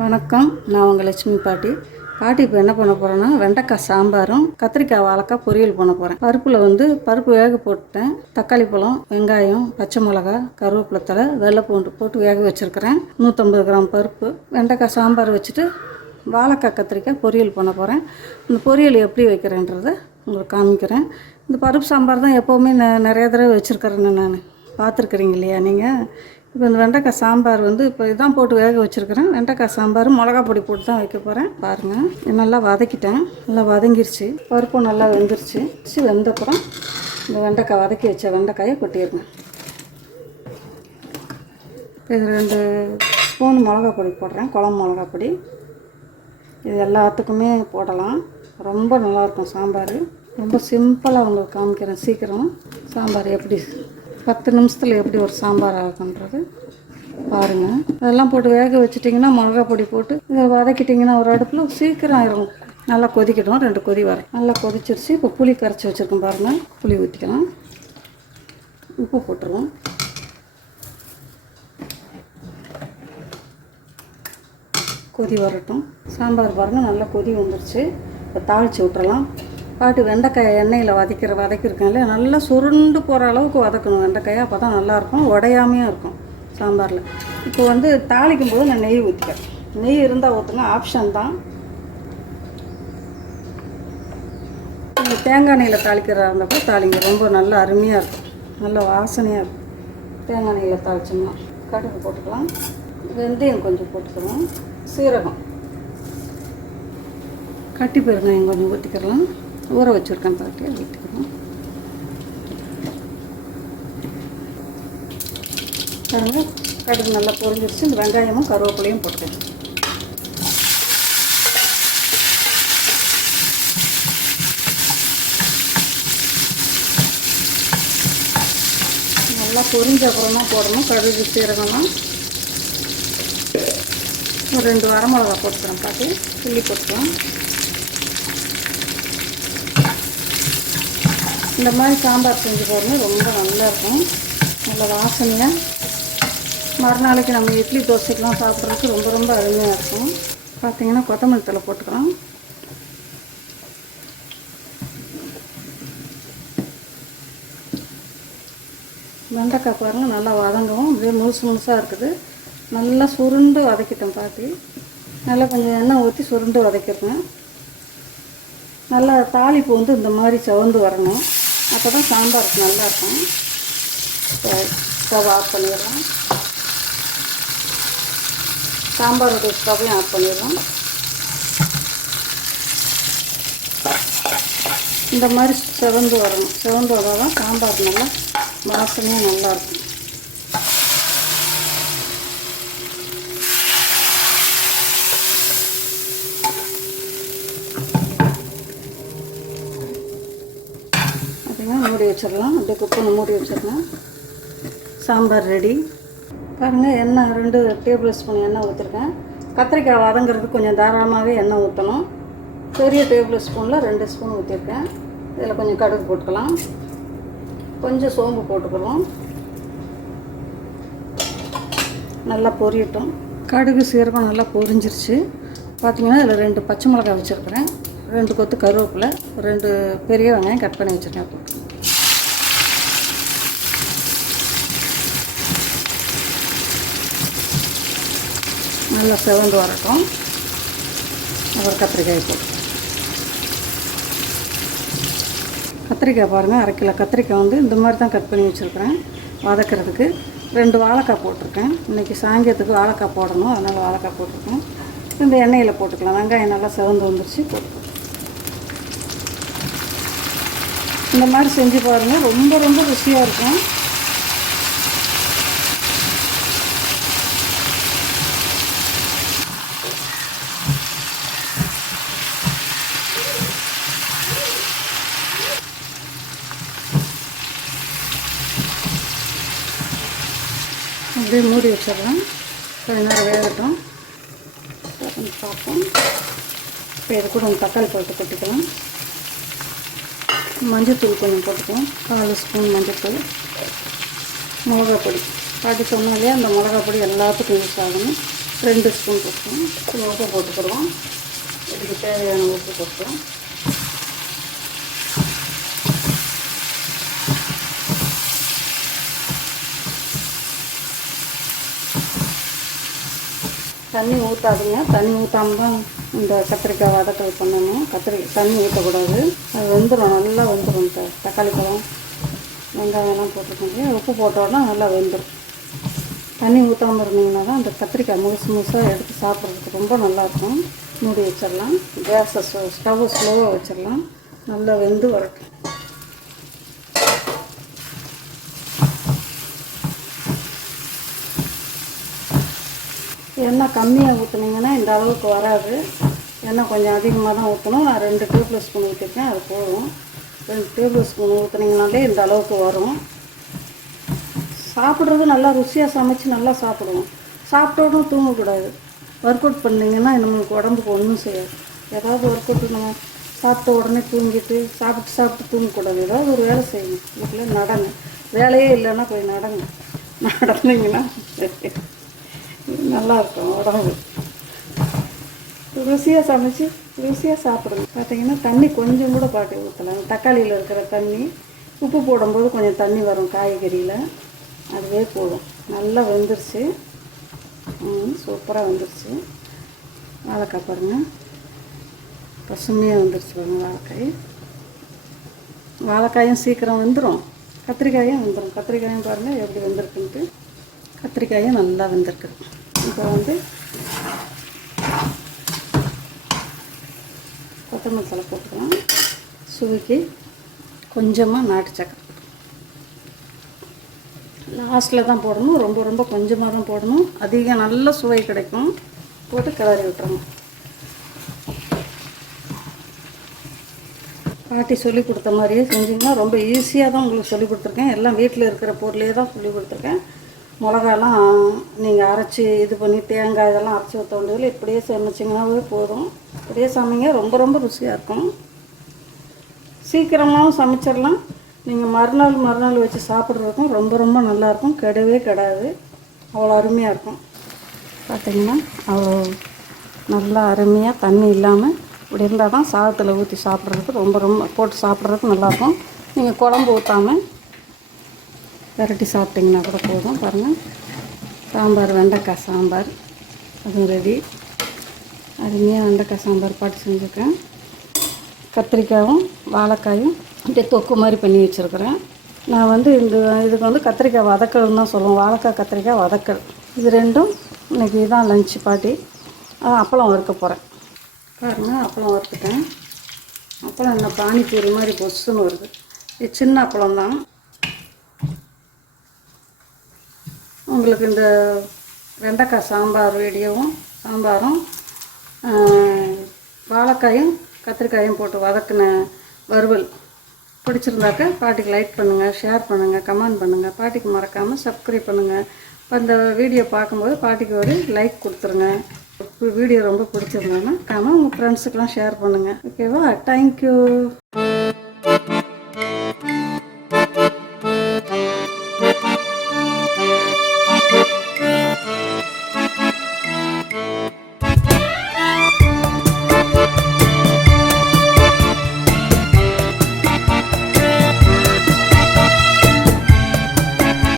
வணக்கம். நான் உங்கள் லட்சுமி பாட்டி. பாட்டி இப்போ என்ன பண்ண போகிறேன்னா வெண்டைக்காய் சாம்பாரும் கத்திரிக்காய் வாழைக்காய் பொரியல் பண்ண போகிறேன் பருப்பில் வந்து பருப்பு வேக போட்டுட்டேன். தக்காளி பழம் வெங்காயம் பச்சை மிளகா கருவேப்பிலை தழை வெள்ளை பூண்டு போட்டு வேக வச்சுருக்கிறேன். நூற்றம்பது கிராம் பருப்பு வெண்டைக்காய் சாம்பார் வச்சுட்டு வாழைக்காய் கத்திரிக்காய் பொரியல் பண்ண போகிறேன் இந்த பொரியல் எப்படி வைக்கிறேன்றதை உங்களுக்கு காமிக்கிறேன். இந்த பருப்பு சாம்பார் தான் எப்போவுமே ந நிறைய தடவை வச்சுருக்கிறேன்னு நான். பார்த்துருக்குறீங்க இல்லையா நீங்கள் இப்போ இந்த வெண்டைக்காய் சாம்பார் வந்து இப்போ இதான் போட்டு வேக வச்சுருக்கிறேன். வெண்டைக்காய் சாம்பார் மிளகா பொடி போட்டு தான் வைக்க போகிறேன் பாருங்கள் நல்லா வதக்கிட்டேன். நல்லா வதங்கிருச்சு. பருப்பும் நல்லா வெந்துருச்சு. வச்சு வெந்தப்புறம் இந்த வெண்டைக்காய் வதக்கி வச்ச வெண்டைக்காயை கொட்டிடுங்க இப்போ இது ரெண்டு ஸ்பூன் மிளகா பொடி போடுறேன். குழம்பு மிளகா பொடி. இது எல்லாத்துக்குமே போடலாம். ரொம்ப நல்லாயிருக்கும் சாம்பார். ரொம்ப சிம்பிளாக உங்களுக்கு காமிக்கிறேன். சீக்கிரம் சாம்பார் எப்படி பத்து நிமிஷத்தில் எப்படி ஒரு சாம்பார் ஆகுன்றது பாருங்கள் அதெல்லாம் போட்டு வேக வச்சிட்டிங்கன்னா மிளகா பொடி போட்டு இதை வதக்கிட்டிங்கன்னா ஒரு அடுப்பில் சீக்கிரம் ஆயிரும். நல்லா கொதிக்கட்டும். ரெண்டு கொதி வர. நல்லா கொதிச்சிருச்சு. இப்போ புளி கரைச்சி வச்சுருக்கோம் பாருங்கள் புளி ஊற்றிக்கலாம் உப்பு போட்டுருவோம். கொதி வரட்டும். சாம்பார் பாருங்கள் நல்லா கொதி வந்துருச்சு. இப்போ தாளித்து விட்டுறலாம் பாட்டு வெண்டைக்காயை எண்ணெயில் வதக்கிற வதக்கிருக்கேன்ல நல்லா சுருண்டு போகிற அளவுக்கு வதக்கணும் வெண்டைக்காயை அப்போ தான் நல்லாயிருக்கும் உடையாமையும் இருக்கும் சாம்பாரில். இப்போ வந்து தாளிக்கும் போது நான் நெய் ஊற்றிக்கிறேன் நெய் இருந்தால் ஊற்றுங்க ஆப்ஷன் தான். நீங்கள் தேங்காய் நெய்யில் தாளிக்கிறதா இருந்தப்போ தாளிங்க. ரொம்ப நல்லா அருமையாக இருக்கும். நல்ல வாசனையாக இருக்கும். தேங்காய் நெய்யில் தாளிச்சோம்னா கடுகு போட்டுக்கலாம். வெந்தயம் கொஞ்சம் போட்டுக்கலாம். சீரகம். கட்டி பெருங்காயம் கொஞ்சம் ஊற்றிக்கிறலாம் ஊற வச்சுருக்கேன் பாட்டு வீட்டுக்கிறோம் ஊற்றிக்கலாம் பாருங்க கடுகு நல்லா பொரிஞ்சிருச்சு. இந்த வெங்காயமும் கருவேப்பிலையும் போட்டுக்கலாம் நல்லா பொரிஞ்ச அப்புறம் போடணும். கடுகு சீரகம்லாம் ஒரு ரெண்டு வரமிளகா போட்டுக்கிறேன் பாட்டி. புள்ளி போட்டுக்கலாம். இந்த மாதிரி சாம்பார் செஞ்சு பாருங்கள் ரொம்ப நல்லா இருக்கும். நல்ல வாசனையாக மறுநாளைக்கு நம்ம இட்லி தோசைக்கெலாம் சாப்பிட்றதுக்கு ரொம்ப ரொம்ப அருமையாக இருக்கும். பார்த்தீங்கன்னா கொத்தமல்லி தலை போட்டுக்கலாம். வெண்டைக்காய் பாருங்கள் நல்லா வதங்கும் இதே முழுசு முழுசாக இருக்குது. நல்லா சுருண்டு வதக்கிட்டேன் பாட்டி. நல்லா கொஞ்சம் எண்ணெய் ஊற்றி சுருண்டு வதக்கிடுங்க நல்லா தாளிப்பு வந்து இந்த மாதிரி சவந்து வரணும். அப்போ தான் சாம்பாருக்கு நல்லாயிருக்கும். இப்போ ஸ்டவ் ஆஃப் பண்ணிடலாம். சாம்பாரோட ஸ்டவ்வையும் ஆஃப் பண்ணிடலாம். இந்த மாதிரி சிவந்து வரணும். சிவந்து வந்தால் தான் சாம்பார் நல்லா வாசனையாக நல்லாயிருக்கும். பாருங்கள் மூடி வச்சிடலாம். அப்படியே குப்பனை மூடி வச்சிடலாம் சாம்பார் ரெடி. பாருங்கள் எண்ணெய் ரெண்டு டேபிள் ஸ்பூன் எண்ணெய் ஊற்றிருக்கேன் கத்திரிக்காய் வதங்கிறதுக்கு கொஞ்சம் தாராளமாகவே எண்ணெய் ஊற்றணும் பெரிய டேபிள் ஸ்பூனில் ரெண்டு ஸ்பூன் ஊற்றிருக்கேன் இதில் கொஞ்சம் கடுகு போட்டுக்கலாம். கொஞ்சம் சோம்பு போட்டுக்கிறோம் நல்லா பொரியட்டும். கடுகு சீரகம் நல்லா பொரிஞ்சிருச்சு. பார்த்திங்கன்னா இதில் ரெண்டு பச்சை மிளகாய் வச்சுருக்கிறேன். ரெண்டு கொத்து கருவேப்பிலை ரெண்டு பெரிய வெங்காயம் கட் பண்ணி வச்சுருக்கேன். போட்டு நல்லா செவந்து வரட்டும். அப்புறம் கத்திரிக்காய் போட்டு. கத்திரிக்காய் பாருங்கள் அரை கிலோ கத்திரிக்காய் வந்து இந்த மாதிரி தான் கட் பண்ணி வச்சுருக்குறேன். வதக்கிறதுக்கு ரெண்டு வாழைக்காய் போட்டிருக்கேன். இன்றைக்கி சாயங்காலத்துக்கு வாழைக்காய் போடணும் அதனால் வாழைக்காய் போட்டிருக்கேன். இந்த எண்ணெயில் போட்டுக்கலாம். வெங்காயம் நல்லா செவந்து வந்துருச்சு. போட்டுக்கலாம் இந்த மாதிரி செஞ்சு பாருங்கள் ரொம்ப ரொம்ப ருசியாக இருக்கும். அப்படியே மூடி வச்சிடலாம். கொஞ்ச நேரம் வேகட்டும். பார்ப்போம். இப்போ இது கூட கொஞ்சம் தக்காளி போட்டு கொட்டிக்கலாம். மஞ்சத்தூள் கொஞ்சம் போட்டுக்கலாம். காலு ஸ்பூன் மஞ்சத்தூள். மிளகா பொடி. பாட்டி சொன்னாலே அந்த மிளகா பொடி எல்லாத்துக்கும் யூஸ் ஆகணும். ரெண்டு ஸ்பூன் போட்டுருவோம் உப்பு போட்டுக்கிறோம் இதுக்கு தேவையான உப்பு போட்டுக்கிறோம் தண்ணி ஊற்றாதுங்க தண்ணி ஊற்றாம தான் இந்த கத்திரிக்காய் வதக்கல் பண்ணணும். கத்திரி தண்ணி ஊற்றக்கூடாது அது வெந்துடும் நல்லா வெந்துடும் இந்த தக்காளி பழம் வெங்காயம்லாம் போட்டுருக்கோம் உப்பு போட்டோன்னா நல்லா வெந்துடும் தண்ணி ஊற்றாமல் இருந்தீங்கன்னா தான் அந்த கத்திரிக்காய் முழுசு முழுசாக எடுத்து சாப்பிட்றதுக்கு ரொம்ப நல்லாயிருக்கும் மூடி வச்சிடலாம். கேஸை ஸ்டவ் ஸ்லோவாக வச்சிடலாம். நல்லா வெந்து வரட்டும். எண்ணெய் கம்மியாக ஊற்றுனீங்கன்னா இந்த அளவுக்கு வராது. எண்ணெய் கொஞ்சம் அதிகமாக தான் ஊற்றணும் நான் ரெண்டு டேபிள் ஸ்பூன் ஊற்றிருக்கேன் அது போதும். ரெண்டு டேபிள் ஸ்பூன் ஊற்றுனீங்கனாலே இந்த அளவுக்கு வரும். சாப்பிட்றது நல்லா ருசியாக சமைச்சு நல்லா சாப்பிடுவோம் சாப்பிட்டோடும் தூங்கக்கூடாது. ஒர்க் அவுட் பண்ணிங்கன்னா நம்மளுக்கு உடம்புக்கு ஒன்றும் செய்யாது. ஏதாவது ஒர்க் அவுட் நம்ம சாப்பிட்ட உடனே தூங்கிட்டு சாப்பிட்டு சாப்பிட்டு தூங்கக்கூடாது. ஏதாவது ஒரு வேலை செய்யணும். வீட்டில் நடங்க. வேலையே இல்லைன்னா போய் நடங்க. நடந்தீங்கன்னா நல்லா இருக்கும் உடம்பு ருசியாக சமைச்சு ருசியாக சாப்பிடுங்க பார்த்தீங்கன்னா தண்ணி கொஞ்சம் கூட பாட்டி ஊற்றலாம் தக்காளியில் இருக்கிற தண்ணி உப்பு போடும்போது கொஞ்சம் தண்ணி வரும் காய்கறியில். அதுவே போதும். நல்லா வெந்துருச்சு. சூப்பராக வந்துருச்சு. வாழைக்காய் பாருங்கள் பசுமையாக வந்துருச்சு பாருங்கள் வாழைக்காய். வாழைக்காயும் சீக்கிரம் வெந்துடும் கத்திரிக்காயும் வந்துடும் கத்திரிக்காயும் பாருங்கள் எப்படி வெந்திருக்குன்ட்டு. கத்திரிக்காயும் நல்லா வெந்திருக்கு. இப்போ வந்து கொத்தமல்லி தலை போட்டுக்கலாம். சுவைக்கு கொஞ்சமாக நாட்டு சக்கரை. லாஸ்ட்டில் தான் போடணும். ரொம்ப ரொம்ப கொஞ்சமாக தான் போடணும். அதிகம் நல்ல சுவை கிடைக்கும். போட்டு கிளறி விட்டுறணும். பாட்டி சொல்லி கொடுத்த மாதிரியே செஞ்சிங்கன்னா ரொம்ப ஈஸியாக தான் உங்களுக்கு சொல்லி கொடுத்துருக்கேன். எல்லாம் வீட்டில் இருக்கிற பொருளையே தான் சொல்லி கொடுத்துருக்கேன். மிளகாலாம் நீங்கள் அரைச்சி இது பண்ணி தேங்காய் இதெல்லாம் அரைச்சி ஊற்ற வேண்டியதில்லை இப்படியே சமைச்சிங்கனாவே போதும். இப்படியே சமைங்க ரொம்ப ரொம்ப ருசியாக இருக்கும். சீக்கிரமாகவும் சமைச்சிடலாம். நீங்கள் மறுநாள் மறுநாள் வச்சு சாப்பிட்றதுக்கும் ரொம்ப ரொம்ப நல்லாயிருக்கும் கெடவே கெடாது. அவ்வளோ அருமையாக இருக்கும். பார்த்தீங்கன்னா அவ்வளோ நல்லா அருமையாக தண்ணி இல்லாமல் இப்படி இருந்தால் தான் சாதத்தில் ஊற்றி சாப்பிட்றதுக்கு ரொம்ப ரொம்ப போட்டு சாப்பிட்றதுக்கு நல்லாயிருக்கும் நீங்கள் குழம்பு ஊற்றாமல் விரட்டி சாப்பிட்டிங்கன்னா கூட போதும். பாருங்கள் சாம்பார் வெண்டைக்காய் சாம்பார். அதுவும் ரெடி அருமையாக வெண்டைக்காய் சாம்பார் பாட்டு செஞ்சுருக்கேன். கத்திரிக்காயும் வாழைக்காயும் அப்படியே தொக்கு மாதிரி பண்ணி வச்சுருக்கிறேன். நான் வந்து இந்த இதுக்கு வந்து கத்திரிக்காய் வதக்கல்னு தான் சொல்லுவோம். வாழைக்காய் கத்திரிக்காய் வதக்கல். இது ரெண்டும் இன்றைக்கி இதுதான் லஞ்ச் பாட்டி. அப்பளம் வறுக்க போகிறேன் பாருங்கள் அப்பளம் வறுத்துட்டேன். அப்பளம் என்ன பானிபூரி மாதிரி பொசுன்னு வருது. இது சின்ன அப்பளம் தான். உங்களுக்கு இந்த வெண்டைக்காய் சாம்பார் வீடியோவும் சாம்பாரும் வாழைக்காயும் கத்திரிக்காயும் போட்டு வதக்கின வறுவல். பிடிச்சிருந்தாக்க பாட்டிக்கு லைக் பண்ணுங்கள் ஷேர் பண்ணுங்கள் கமெண்ட் பண்ணுங்கள் பாட்டிக்கு மறக்காமல் சப்ஸ்கிரைப் பண்ணுங்கள் இப்போ இந்த வீடியோ பார்க்கும்போது பாட்டிக்கு ஒரு லைக் கொடுத்துருங்க. வீடியோ ரொம்ப பிடிச்சிருந்ததுன்னா காம உங்கள் ஃப்ரெண்ட்ஸுக்கெலாம் ஷேர் பண்ணுங்கள் ஓகேவா தேங்க்யூ